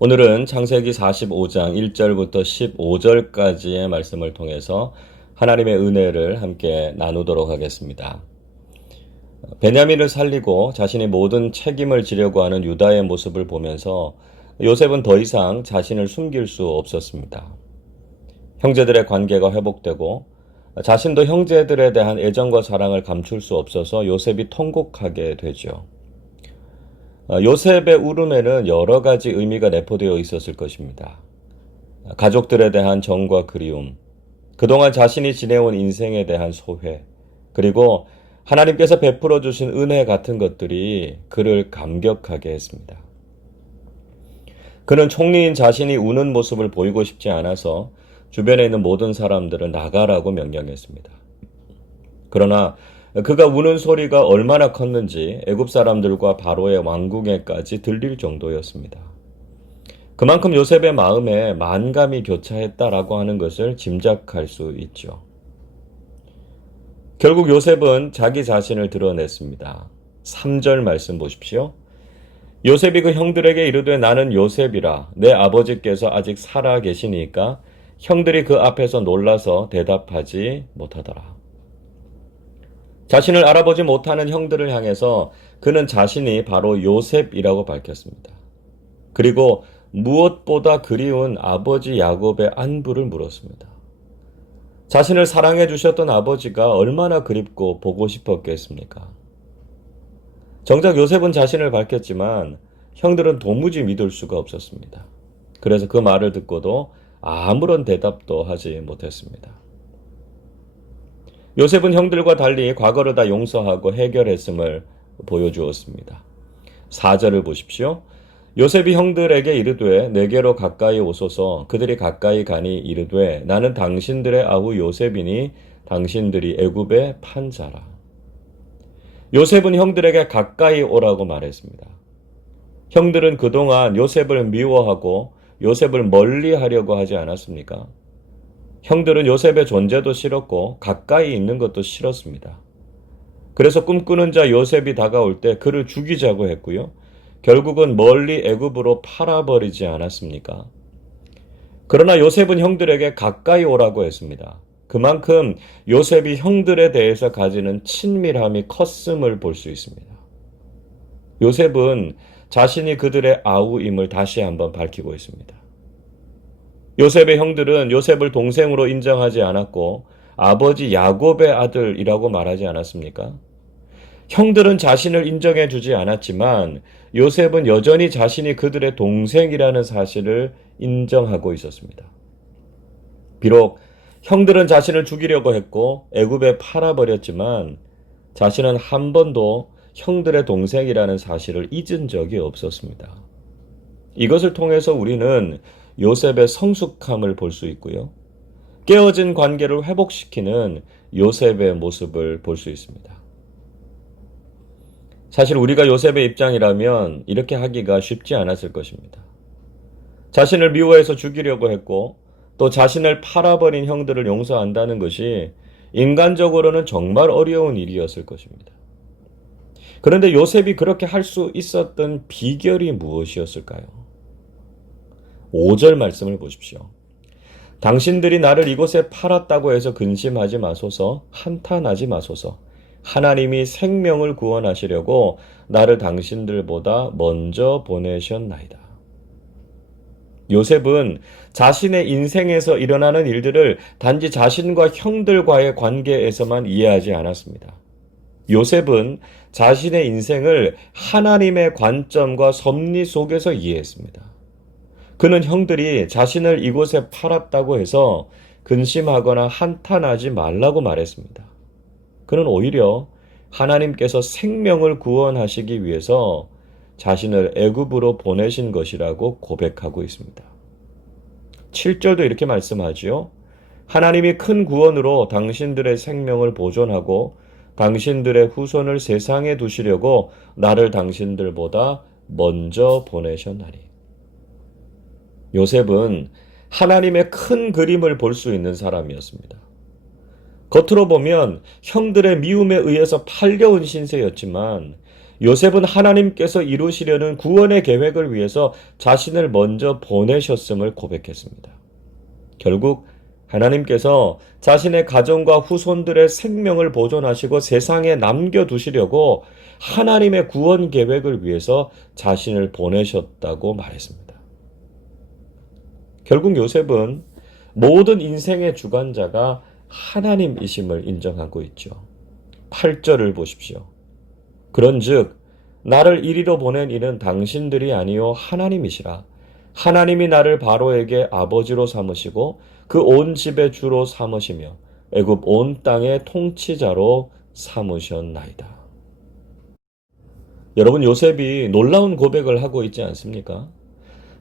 오늘은 창세기 45장 1절부터 15절까지의 말씀을 통해서 하나님의 은혜를 함께 나누도록 하겠습니다. 베냐민을 살리고 자신이 모든 책임을 지려고 하는 유다의 모습을 보면서 요셉은 더 이상 자신을 숨길 수 없었습니다. 형제들의 관계가 회복되고 자신도 형제들에 대한 애정과 사랑을 감출 수 없어서 요셉이 통곡하게 되죠. 요셉의 울음에는 여러 가지 의미가 내포되어 있었을 것입니다. 가족들에 대한 정과 그리움, 그동안 자신이 지내온 인생에 대한 소회, 그리고 하나님께서 베풀어 주신 은혜 같은 것들이 그를 감격하게 했습니다. 그는 총리인 자신이 우는 모습을 보이고 싶지 않아서 주변에 있는 모든 사람들을 나가라고 명령했습니다. 그러나 그가 우는 소리가 얼마나 컸는지 애굽 사람들과 바로의 왕궁에까지 들릴 정도였습니다. 그만큼 요셉의 마음에 만감이 교차했다라고 하는 것을 짐작할 수 있죠. 결국 요셉은 자기 자신을 드러냈습니다. 3절 말씀 보십시오. 요셉이 그 형들에게 이르되 나는 요셉이라 내 아버지께서 아직 살아 계시니까 형들이 그 앞에서 놀라서 대답하지 못하더라. 자신을 알아보지 못하는 형들을 향해서 그는 자신이 바로 요셉이라고 밝혔습니다. 그리고 무엇보다 그리운 아버지 야곱의 안부를 물었습니다. 자신을 사랑해 주셨던 아버지가 얼마나 그립고 보고 싶었겠습니까? 정작 요셉은 자신을 밝혔지만 형들은 도무지 믿을 수가 없었습니다. 그래서 그 말을 듣고도 아무런 대답도 하지 못했습니다. 요셉은 형들과 달리 과거를 다 용서하고 해결했음을 보여주었습니다. 4절을 보십시오. 요셉이 형들에게 이르되 내게로 가까이 오소서. 그들이 가까이 가니 이르되 나는 당신들의 아우 요셉이니 당신들이 애굽의 판자라. 요셉은 형들에게 가까이 오라고 말했습니다. 형들은 그동안 요셉을 미워하고 요셉을 멀리하려고 하지 않았습니까? 형들은 요셉의 존재도 싫었고 가까이 있는 것도 싫었습니다. 그래서 꿈꾸는 자 요셉이 다가올 때 그를 죽이자고 했고요. 결국은 멀리 애굽으로 팔아버리지 않았습니까? 그러나 요셉은 형들에게 가까이 오라고 했습니다. 그만큼 요셉이 형들에 대해서 가지는 친밀함이 컸음을 볼 수 있습니다. 요셉은 자신이 그들의 아우임을 다시 한번 밝히고 있습니다. 요셉의 형들은 요셉을 동생으로 인정하지 않았고 아버지 야곱의 아들이라고 말하지 않았습니까? 형들은 자신을 인정해 주지 않았지만 요셉은 여전히 자신이 그들의 동생이라는 사실을 인정하고 있었습니다. 비록 형들은 자신을 죽이려고 했고 애굽에 팔아버렸지만 자신은 한 번도 형들의 동생이라는 사실을 잊은 적이 없었습니다. 이것을 통해서 우리는 요셉의 성숙함을 볼 수 있고요. 깨어진 관계를 회복시키는 요셉의 모습을 볼 수 있습니다. 사실 우리가 요셉의 입장이라면 이렇게 하기가 쉽지 않았을 것입니다. 자신을 미워해서 죽이려고 했고 또 자신을 팔아버린 형들을 용서한다는 것이 인간적으로는 정말 어려운 일이었을 것입니다. 그런데 요셉이 그렇게 할 수 있었던 비결이 무엇이었을까요? 5절 말씀을 보십시오. 당신들이 나를 이곳에 팔았다고 해서 근심하지 마소서, 한탄하지 마소서. 하나님이 생명을 구원하시려고 나를 당신들보다 먼저 보내셨나이다. 요셉은 자신의 인생에서 일어나는 일들을 단지 자신과 형들과의 관계에서만 이해하지 않았습니다. 요셉은 자신의 인생을 하나님의 관점과 섭리 속에서 이해했습니다. 그는 형들이 자신을 이곳에 팔았다고 해서 근심하거나 한탄하지 말라고 말했습니다. 그는 오히려 하나님께서 생명을 구원하시기 위해서 자신을 애굽으로 보내신 것이라고 고백하고 있습니다. 7절도 이렇게 말씀하지요. 하나님이 큰 구원으로 당신들의 생명을 보존하고 당신들의 후손을 세상에 두시려고 나를 당신들보다 먼저 보내셨나니. 요셉은 하나님의 큰 그림을 볼 수 있는 사람이었습니다. 겉으로 보면 형들의 미움에 의해서 팔려온 신세였지만 요셉은 하나님께서 이루시려는 구원의 계획을 위해서 자신을 먼저 보내셨음을 고백했습니다. 결국 하나님께서 자신의 가정과 후손들의 생명을 보존하시고 세상에 남겨두시려고 하나님의 구원 계획을 위해서 자신을 보내셨다고 말했습니다. 결국 요셉은 모든 인생의 주관자가 하나님이심을 인정하고 있죠. 8절을 보십시오. 그런즉 나를 이리로 보낸 이는 당신들이 아니요 하나님이시라. 하나님이 나를 바로에게 아버지로 삼으시고 그 온 집의 주로 삼으시며 애굽 온 땅의 통치자로 삼으셨나이다. 여러분, 요셉이 놀라운 고백을 하고 있지 않습니까?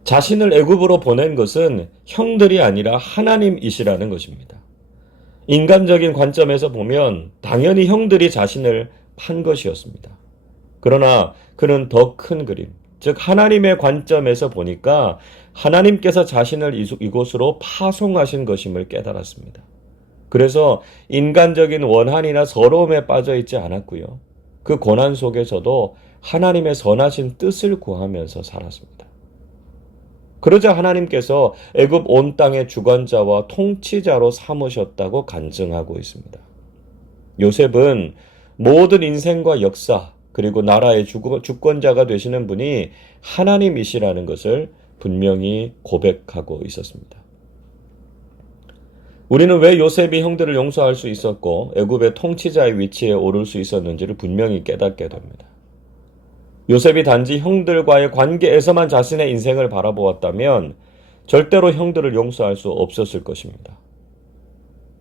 자신을 애굽으로 보낸 것은 형들이 아니라 하나님이시라는 것입니다. 인간적인 관점에서 보면 당연히 형들이 자신을 판 것이었습니다. 그러나 그는 더 큰 그림, 즉 하나님의 관점에서 보니까 하나님께서 자신을 이곳으로 파송하신 것임을 깨달았습니다. 그래서 인간적인 원한이나 서러움에 빠져 있지 않았고요. 그 고난 속에서도 하나님의 선하신 뜻을 구하면서 살았습니다. 그러자 하나님께서 애굽 온 땅의 주관자와 통치자로 삼으셨다고 간증하고 있습니다. 요셉은 모든 인생과 역사 그리고 나라의 주권자가 되시는 분이 하나님이시라는 것을 분명히 고백하고 있었습니다. 우리는 왜 요셉이 형들을 용서할 수 있었고 애굽의 통치자의 위치에 오를 수 있었는지를 분명히 깨닫게 됩니다. 요셉이 단지 형들과의 관계에서만 자신의 인생을 바라보았다면 절대로 형들을 용서할 수 없었을 것입니다.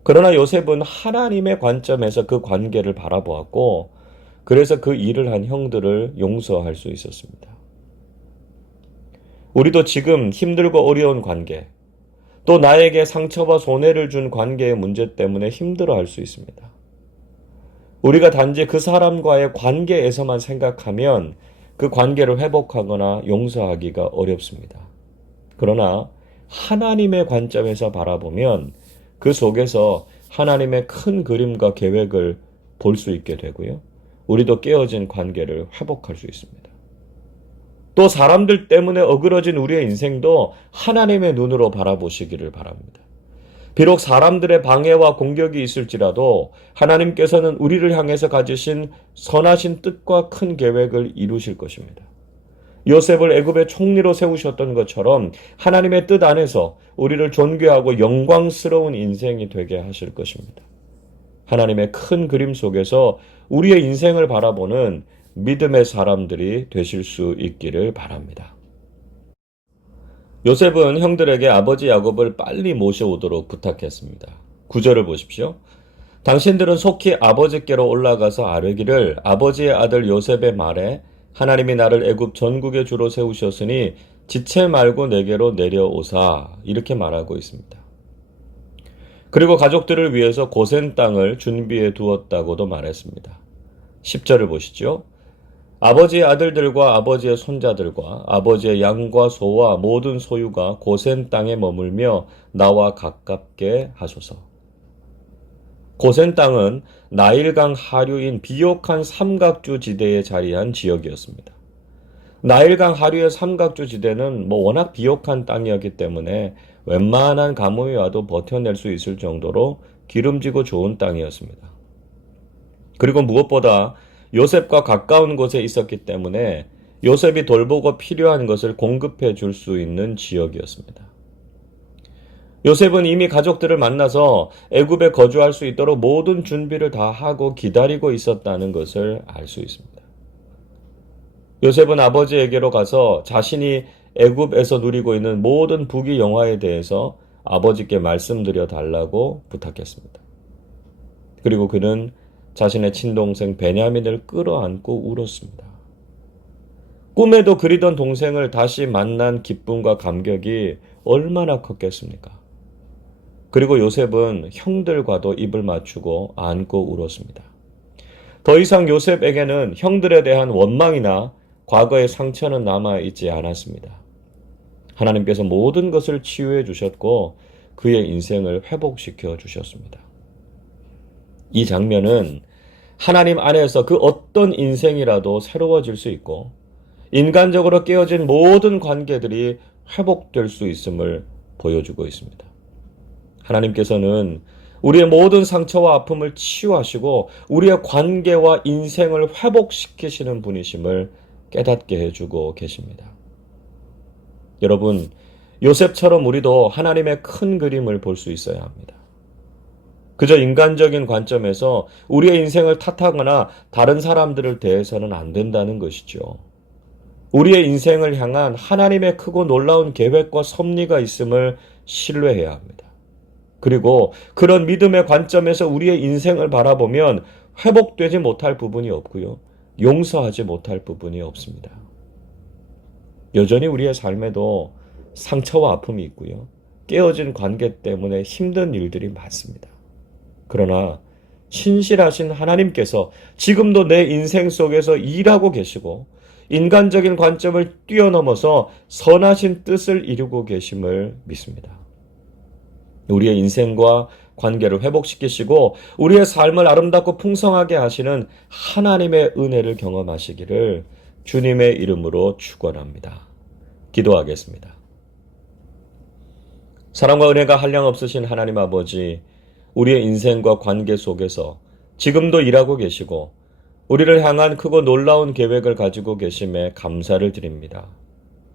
그러나 요셉은 하나님의 관점에서 그 관계를 바라보았고 그래서 그 일을 한 형들을 용서할 수 있었습니다. 우리도 지금 힘들고 어려운 관계, 또 나에게 상처와 손해를 준 관계의 문제 때문에 힘들어할 수 있습니다. 우리가 단지 그 사람과의 관계에서만 생각하면 그 관계를 회복하거나 용서하기가 어렵습니다. 그러나 하나님의 관점에서 바라보면 그 속에서 하나님의 큰 그림과 계획을 볼 수 있게 되고요. 우리도 깨어진 관계를 회복할 수 있습니다. 또 사람들 때문에 어그러진 우리의 인생도 하나님의 눈으로 바라보시기를 바랍니다. 비록 사람들의 방해와 공격이 있을지라도 하나님께서는 우리를 향해서 가지신 선하신 뜻과 큰 계획을 이루실 것입니다. 요셉을 애굽의 총리로 세우셨던 것처럼 하나님의 뜻 안에서 우리를 존귀하고 영광스러운 인생이 되게 하실 것입니다. 하나님의 큰 그림 속에서 우리의 인생을 바라보는 믿음의 사람들이 되실 수 있기를 바랍니다. 요셉은 형들에게 아버지 야곱을 빨리 모셔오도록 부탁했습니다. 9절을 보십시오. 당신들은 속히 아버지께로 올라가서 아뢰기를 아버지의 아들 요셉의 말에 하나님이 나를 애굽 전국의 주로 세우셨으니 지체 말고 내게로 내려오사 이렇게 말하고 있습니다. 그리고 가족들을 위해서 고센 땅을 준비해 두었다고도 말했습니다. 10절을 보시죠. 아버지의 아들들과 아버지의 손자들과 아버지의 양과 소와 모든 소유가 고센 땅에 머물며 나와 가깝게 하소서. 고센 땅은 나일강 하류인 비옥한 삼각주 지대에 자리한 지역이었습니다. 나일강 하류의 삼각주 지대는 워낙 비옥한 땅이었기 때문에 웬만한 가뭄이 와도 버텨낼 수 있을 정도로 기름지고 좋은 땅이었습니다. 그리고 무엇보다 요셉과 가까운 곳에 있었기 때문에 요셉이 돌보고 필요한 것을 공급해 줄 수 있는 지역이었습니다. 요셉은 이미 가족들을 만나서 애굽에 거주할 수 있도록 모든 준비를 다 하고 기다리고 있었다는 것을 알 수 있습니다. 요셉은 아버지에게로 가서 자신이 애굽에서 누리고 있는 모든 부귀 영화에 대해서 아버지께 말씀드려 달라고 부탁했습니다. 그리고 그는 자신의 친동생 베냐민을 끌어안고 울었습니다. 꿈에도 그리던 동생을 다시 만난 기쁨과 감격이 얼마나 컸겠습니까? 그리고 요셉은 형들과도 입을 맞추고 안고 울었습니다. 더 이상 요셉에게는 형들에 대한 원망이나 과거의 상처는 남아있지 않았습니다. 하나님께서 모든 것을 치유해 주셨고 그의 인생을 회복시켜 주셨습니다. 이 장면은 하나님 안에서 그 어떤 인생이라도 새로워질 수 있고 인간적으로 깨어진 모든 관계들이 회복될 수 있음을 보여주고 있습니다. 하나님께서는 우리의 모든 상처와 아픔을 치유하시고 우리의 관계와 인생을 회복시키시는 분이심을 깨닫게 해주고 계십니다. 여러분, 요셉처럼 우리도 하나님의 큰 그림을 볼 수 있어야 합니다. 그저 인간적인 관점에서 우리의 인생을 탓하거나 다른 사람들을 대해서는 안 된다는 것이죠. 우리의 인생을 향한 하나님의 크고 놀라운 계획과 섭리가 있음을 신뢰해야 합니다. 그리고 그런 믿음의 관점에서 우리의 인생을 바라보면 회복되지 못할 부분이 없고요. 용서하지 못할 부분이 없습니다. 여전히 우리의 삶에도 상처와 아픔이 있고요. 깨어진 관계 때문에 힘든 일들이 많습니다. 그러나 신실하신 하나님께서 지금도 내 인생 속에서 일하고 계시고 인간적인 관점을 뛰어넘어서 선하신 뜻을 이루고 계심을 믿습니다. 우리의 인생과 관계를 회복시키시고 우리의 삶을 아름답고 풍성하게 하시는 하나님의 은혜를 경험하시기를 주님의 이름으로 축원합니다. 기도하겠습니다. 사랑과 은혜가 한량없으신 하나님 아버지, 우리의 인생과 관계 속에서 지금도 일하고 계시고 우리를 향한 크고 놀라운 계획을 가지고 계심에 감사를 드립니다.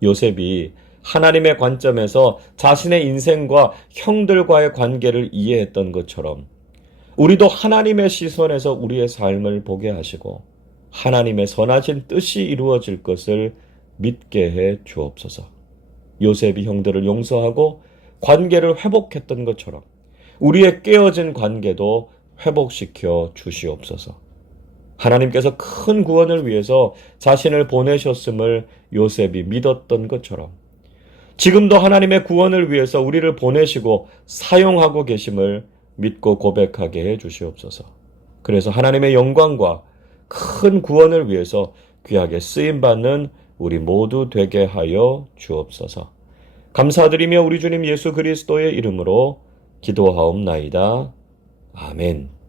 요셉이 하나님의 관점에서 자신의 인생과 형들과의 관계를 이해했던 것처럼 우리도 하나님의 시선에서 우리의 삶을 보게 하시고 하나님의 선하신 뜻이 이루어질 것을 믿게 해 주옵소서. 요셉이 형들을 용서하고 관계를 회복했던 것처럼 우리의 깨어진 관계도 회복시켜 주시옵소서. 하나님께서 큰 구원을 위해서 자신을 보내셨음을 요셉이 믿었던 것처럼 지금도 하나님의 구원을 위해서 우리를 보내시고 사용하고 계심을 믿고 고백하게 해 주시옵소서. 그래서 하나님의 영광과 큰 구원을 위해서 귀하게 쓰임받는 우리 모두 되게 하여 주옵소서. 감사드리며 우리 주님 예수 그리스도의 이름으로 기도하옵나이다. 아멘.